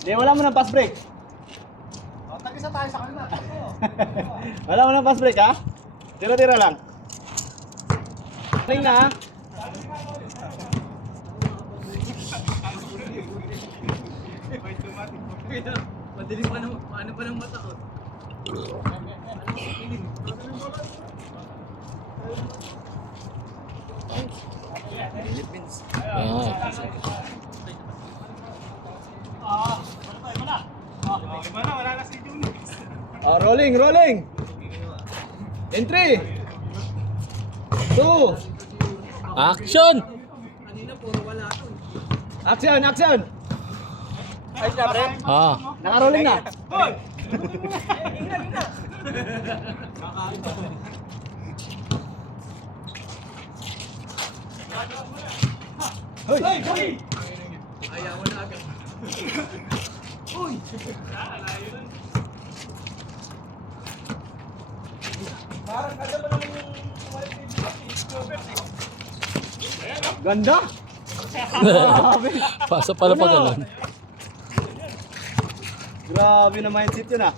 Hindi, wala mo ng pass break. Tag-isa tayo sa kanila. Wala mo ng pass break, ha? Tira-tira lang. Ring na, ha? Madilim pa ng, ano pa ng mata ko. Philippines. Rolling, rolling. In 3, 2, Action! Kanina puro wala to. action, action. Ay, pre. Naka-rolling na. Hoy! Ayaw mo na agad. Ganda. Grabe. Pasa pala pa ganun. Grabe na mindset yun, ah.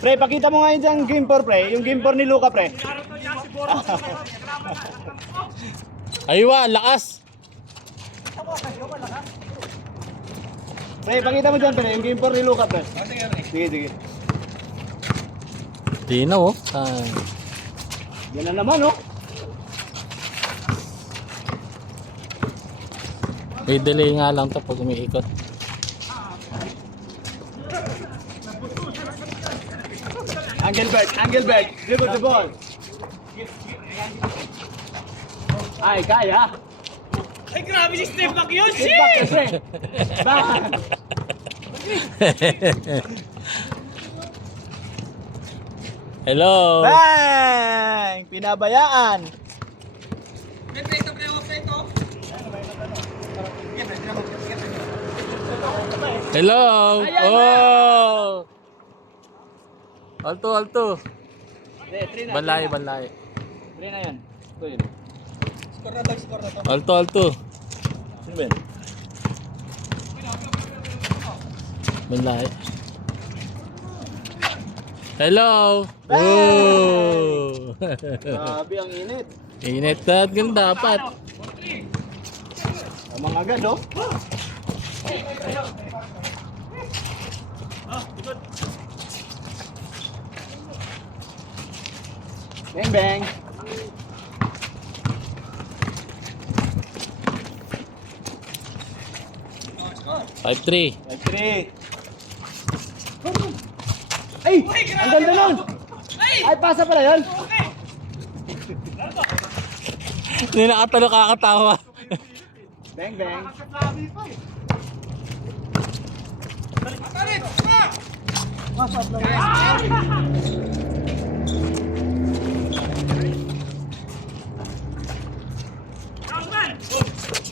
Pre, pakita mo nga yun dyan game 4, pre. Yung game 4 ni Luka, pre. Aywa, lakas! Pre, pakita mo dyan, pre. Yung game 4 ni Luka, pre. Sige, sige. Tino, oh. Yan na naman, oh. May delay nga lang to pag umiikot. Engelbert, dribble the ball. Ay, kaya. Ay, grabe si step back yun, Sit back, pre. Back. Hello! Bang! Pinabayaan. Hello! Oh! Alto, alto. Balay, balay. 3 na yan. Ito yun. Alto, alto. Sino ba yan? Balay. Hello! Bang! Oh! Grabe, ang init. Init na at ganun dapat. Amang agad, oh. Bang, bang. Five, 3. 5-3. Ay! Ang ganda nun! Ay, pasa pala yun! Hindi nakatalo kakatawa. Bang, bang.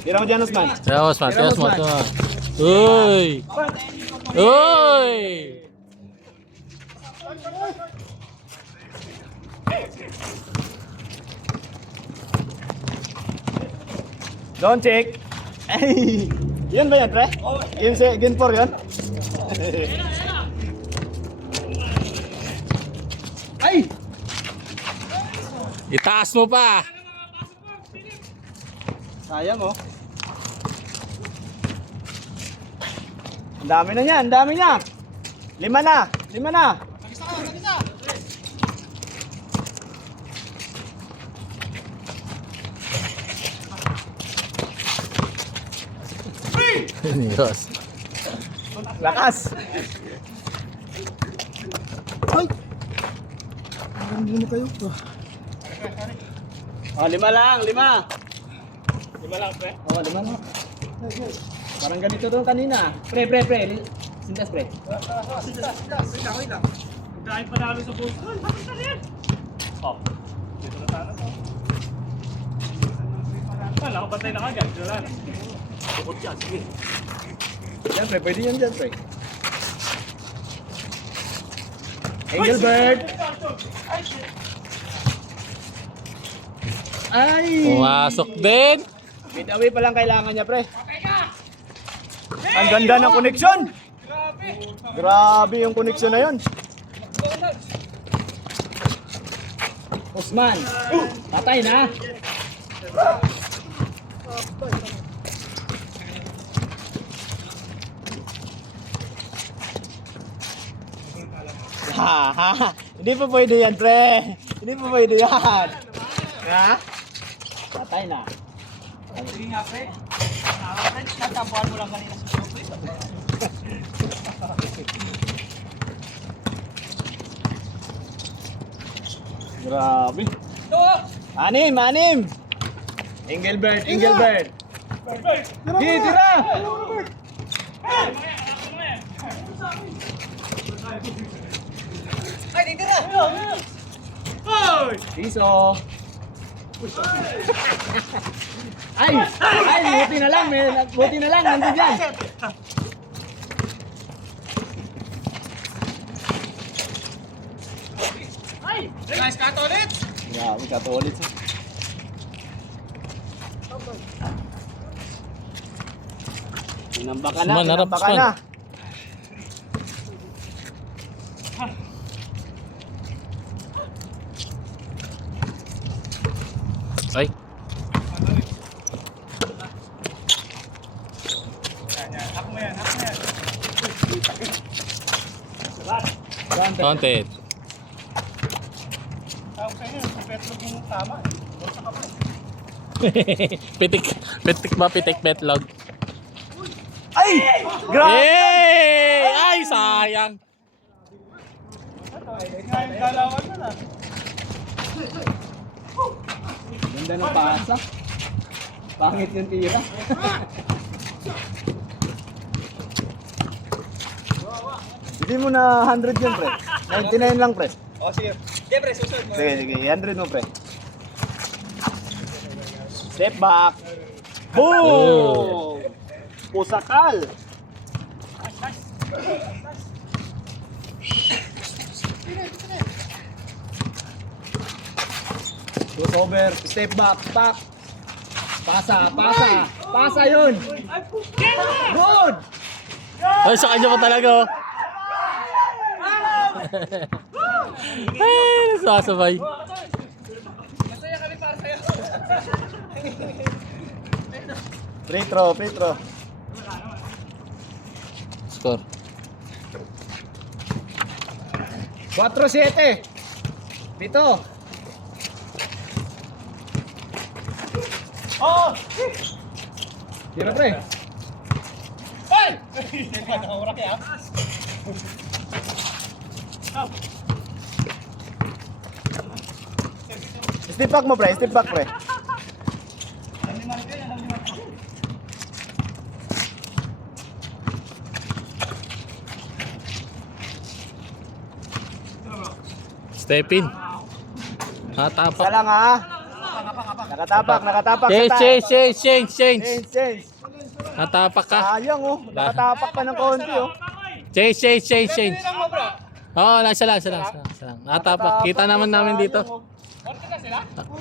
Tira mo dyan, Osman. Kaya Osman, kaya Osman. Uy! Uy! Don't check. Ay! Yan ba yan, pre? Game 4 yun? Ay! Itaas mo pa! Sayang, oh. Ang dami na niya, ang dami niya. 5 na, 5 na. Diyos. Lakas. Ay! Hindi mo kayo. Oh, 5 lang, 5. 5 lang, pre. Oh, 5 lang. Parang ganito doon kanina. Pre. Sintas, pre. Wait lang. Dahil panalo sa boss. Ay, bakit na rin? Oh, dito na sana to. Wala, kapatay na kagad. Wala na. Bukod dyan, sige. Yan, pre. Pwede yan dyan, pre. Engelbert. Ay! Pumasok din. Feed away pa lang kailangan niya, pre. Ang ganda ng koneksyon. Grabe yung koneksyon na yun. Usman. Patay na. Ha, ha. Hindi pa pwede yan, pre. Hindi pa pwede yan. Ha? Patay na. Sige nga, pre. Pre, natabuan mo lang kanina sa show. Grabe. Anim. Engelbert. Di, tira. Ay, dito na! Piso. Ay, buti na lang, nandun dyan. Guys, kato ulit! Grabe, katolit. Tinamba ka na, Usman, harap, tinamba ka Usman. na. Ay. Content. Tawag kayo, yung petlog yung tama. Pitik ba? Pitik betlog. Ay! Grabe! Yay! Ay, sayang. Ngayon, galawan na na. Ganda ng pasa. Pangit yung tira. Hindi mo na 100 yun, pre. 99 lang, pre. O, sige. Sige, pre, susunod mo. Sige, 100 mo, pre. Step back. Boom! Pusakal. Cross over, step back, back. Pasa yun. Good. Ay, sa kanya pa talaga, oh. Ay, sasabay. Free throw. Score. 4-7. Dito. Oh! Tira, pre. Ay! Nakawara kaya. Step back mo, pre. Step back, pre. Step in. Isa Tapak. lang, ha. Nakatapak. Change. Change. Natapak ka. Sayang, oh. Nakatapak pa ng konti, oh. Change. Oo, isa lang. Natapak. Kita naman namin dito.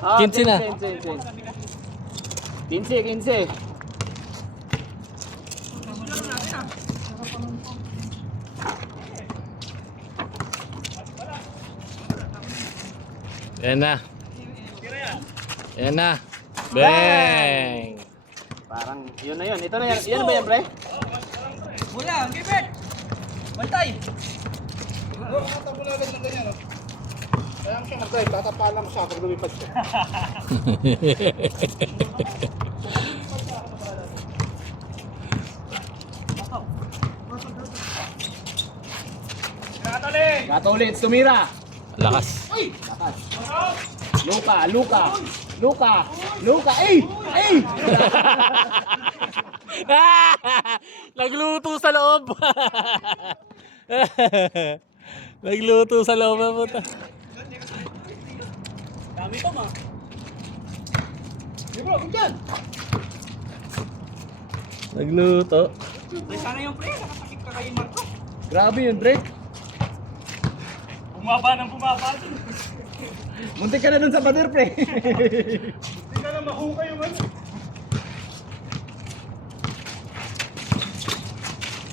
Ah, 15 na. 15. Yan na. Bang! Parang, yun na yun. Ito na yan. Yan ba yan, pre? Wala, ang gibet! Bantay! Tabula lang ng ganyan, no? Kaya siya mag-drive, tatapalan lang siya pag lumipad siya. Gato ulit, tumira. Lakas. Lakas. Luka. Ay! Nagluto sa loob. Nagluto sa loob ng puta. Dami to, ma. Di bro, dyan. Nagluto. Ay, sana yung pre, nakasakit ka kay Marco. Grabe yun, Drake. Bumaba. Muntik ka na dun sa pader, pre. mahukay yung ano.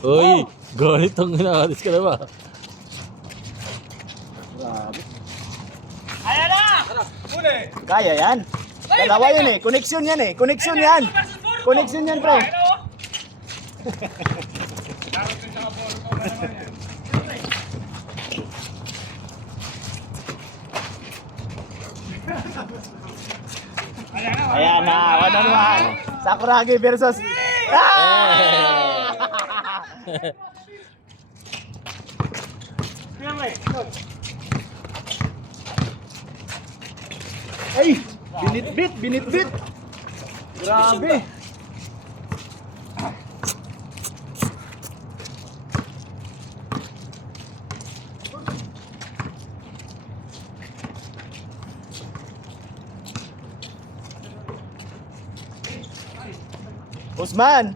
Uy, ganitong ginakalis ka na ba? Grabe. Ayan na! Huli! Kaya yan. Dalawa yun eh. Connection yan eh. Connection yan. Connection yan, pre. Ayan na. Ano naman. Sakuragi versus... Ah! Ay! Binitbit! Binitbit! Grabe! Usman!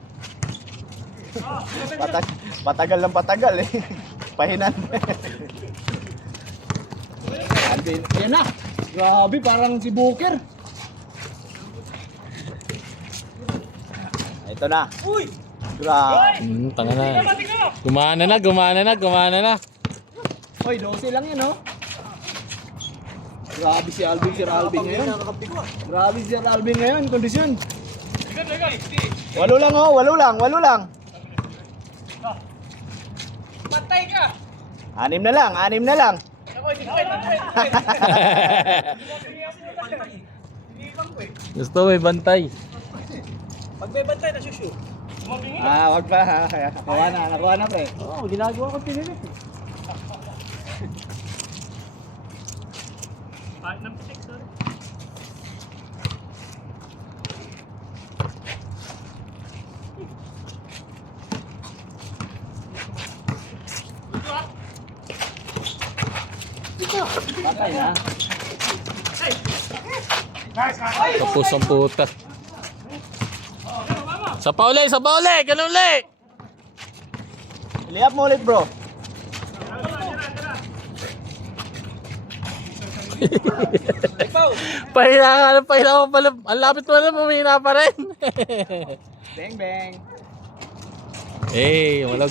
Patagal lang patagal eh. Pahinan. Yan na! Grabe, parang si Booker. Ito na. Uy! Grabe. Tanga na. Gumana na, gumana na, gumana na. Hoy, 12 lang yan, oh. Grabe si Alvin, Sir Alvin ngayon. Grabe si Sir Alvin ngayon, kondisyon. Walo lang, oh. Walo lang. Patay ka! 6 na lang. Ako, hindi ko pwede. Gusto may bantay. Pag may bantay na shushu. Wag pa. Nakuha na, pre. Oo, ginagawa ko pinilit. Number 6, sorry. Patay na. Tapos ang puta. Sa pauli, ganun ulit. Liap mo ulit, bro. Pahina ka pala. Ang lapit mo na, pumihina pa rin. Bang, bang. Eh, walag.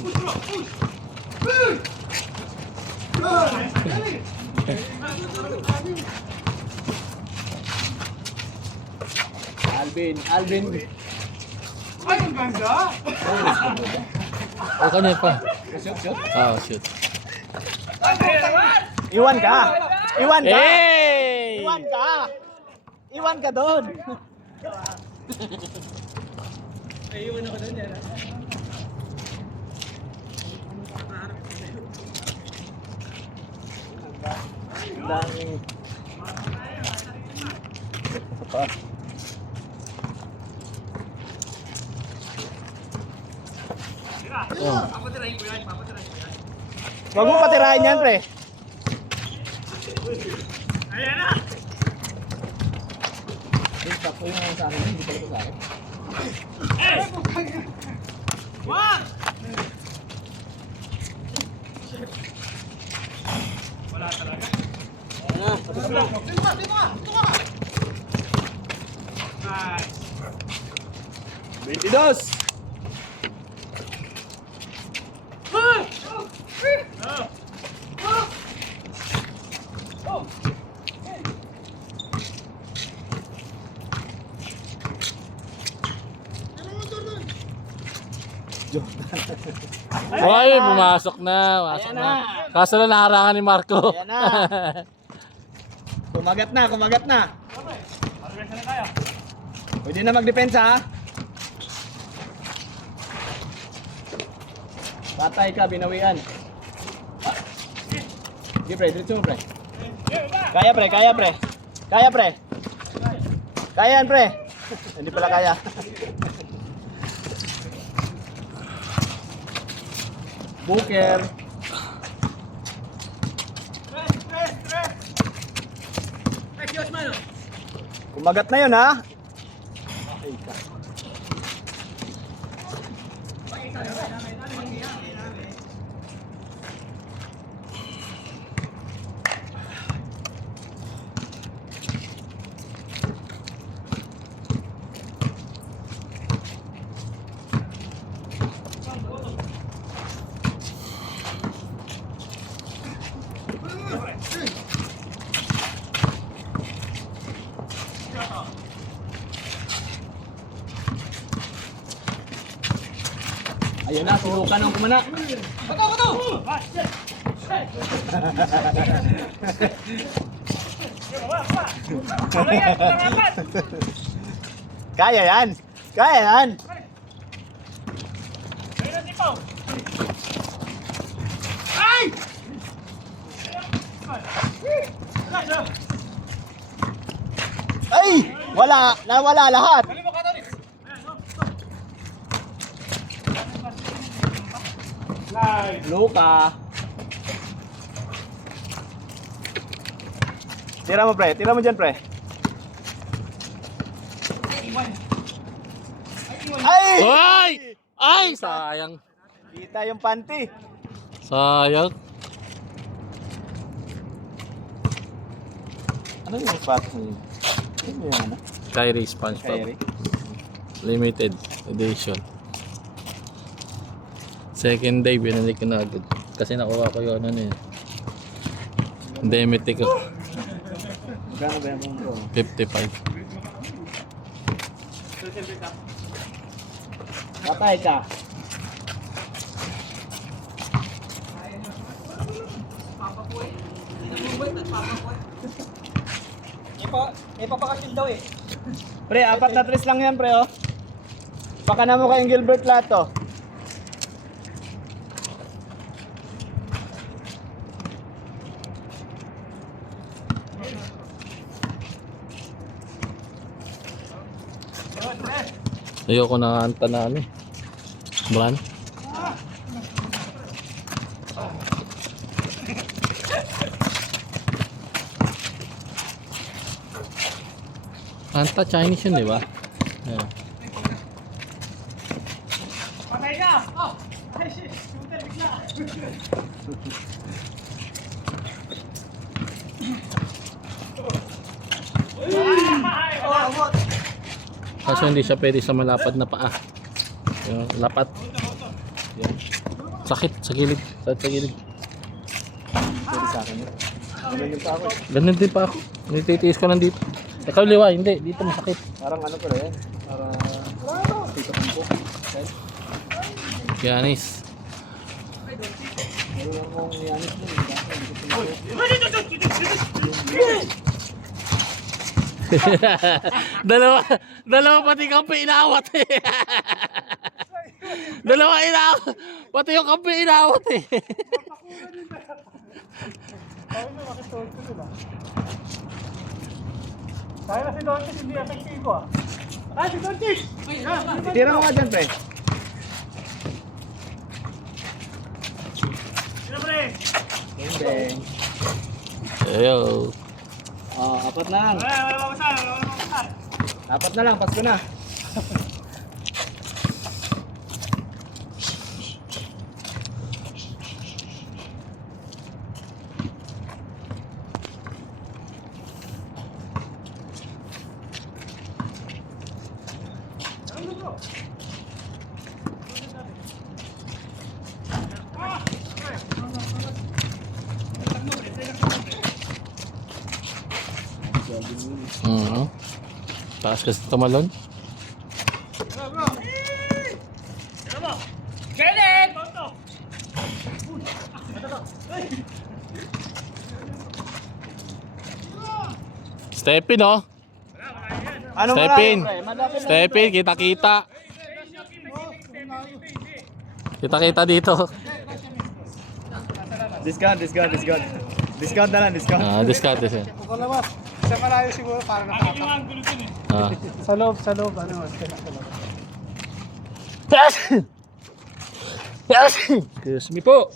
Alvin. Ay, ang ganda! O, kanya pa. Shoot. Ah, shoot. Iwan ka. Hey! Iwan ka doon. Daming. Papatirahin ko yan. Wag mo patirahin yan, pre. Ayan na! Sakto yung sa akin, hindi pala sa akin. Wag! Wala talaga. Nice. 22. Uy, pumasok na. Kaso na nakarangan ni Marco. Ayan na. Kumagat na. Alright na tayo. Pwede na magdepensa, ha? Patay ka, binawian. Sige, pre. Diretso mo, pre. Kaya, pre. Kaya yan, pre. Hindi pala kaya. Booker. Kumagat na yun, ha? Ayun na, sinukan ng kumana. Kaya yan! Kaya yan! Ay! Wala! Nawala lahat! Luka! Tira mo pre, tira mo dyan pre. Ay! Ay! Ay! Sayang. Kita yung panty. Sayang. Ano yung sapatos mo yun? Ano yung ano? Kyrie SpongeBob. Kyrie? Limited edition. Second day, binalik ko na agad. Kasi nakuha ko yung ano na yun. Indemnity ko. Magkano ba yung bro? 55. Patay ka. Ipapakasin daw eh. Pre, 4 na tres lang yan pre oh. Baka na mo kayong Gilbert Lato. Ayoko na anta na ano. Buwan. Anta Chinese yun, di ba? Yeah. Patay ka! Oh! Ay, shit! Shooter bigla! Kaso hindi siya pwede sa malapad na paa. Yung lapat. Yan. Sakit sa gilid. Sa gilid. Pwede sa akin yun. Ganun yung pa ako. Ganun din pa ako. Nititiis ko lang dito. Ikaw liwa, hindi. Dito masakit. Parang ano pala yan. Parang dito kang po. Yanis. Meron akong yanis mo. dalawa pati kampi inawat eh. Dalawa inawat. Pati yung kampi inawat eh. Kaya na si Dontis, hindi efektibo ah. Ah, si Dontis! Tira mo nga dyan pre. Sino pre? Bang. Ayo. Oh, 4 na lang. Wala mabasal, wala mabasal. 4 na lang, Pasko na. Taas kasi tumalon. Kenneth! Step in oh. Ano Step marami, in. pre? Malapit na Step dito. in, kita-kita. Kita-kita dito. Discount. Discount na lang, discount. Ah, discount din. Sa malayo siguro para nakakap. Ah. Sa loob, ano. Excuse me po.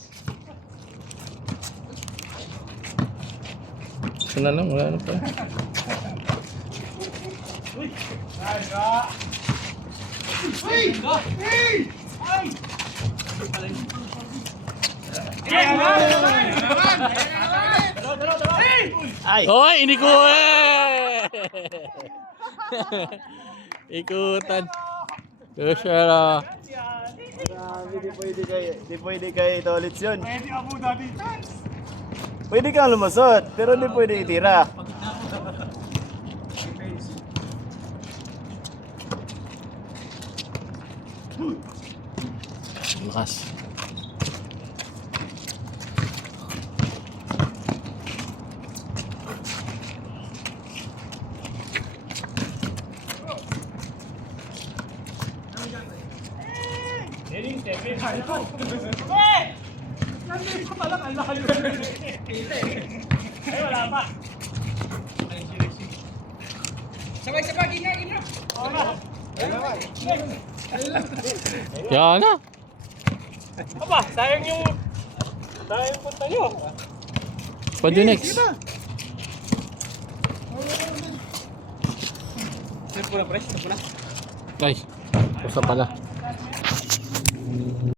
Ito na lang, wala na pa. Ay! Hoy, hindi ko eh! Ikutan. Kusya. Grabe, di pwede kayo itolit yun. Pwede Abu Dhabi. Pwede kang lumusot, pero di pwede itira. Lakas. Heading 7. Hey! Nandito pa lang, ang layo. Ay, wala pa. Sabay-sabay, gina. Yan na. Aba, sayang yung punta nyo. Pwede next. Ito pula, pre. Ito pula. Ay, basta pala.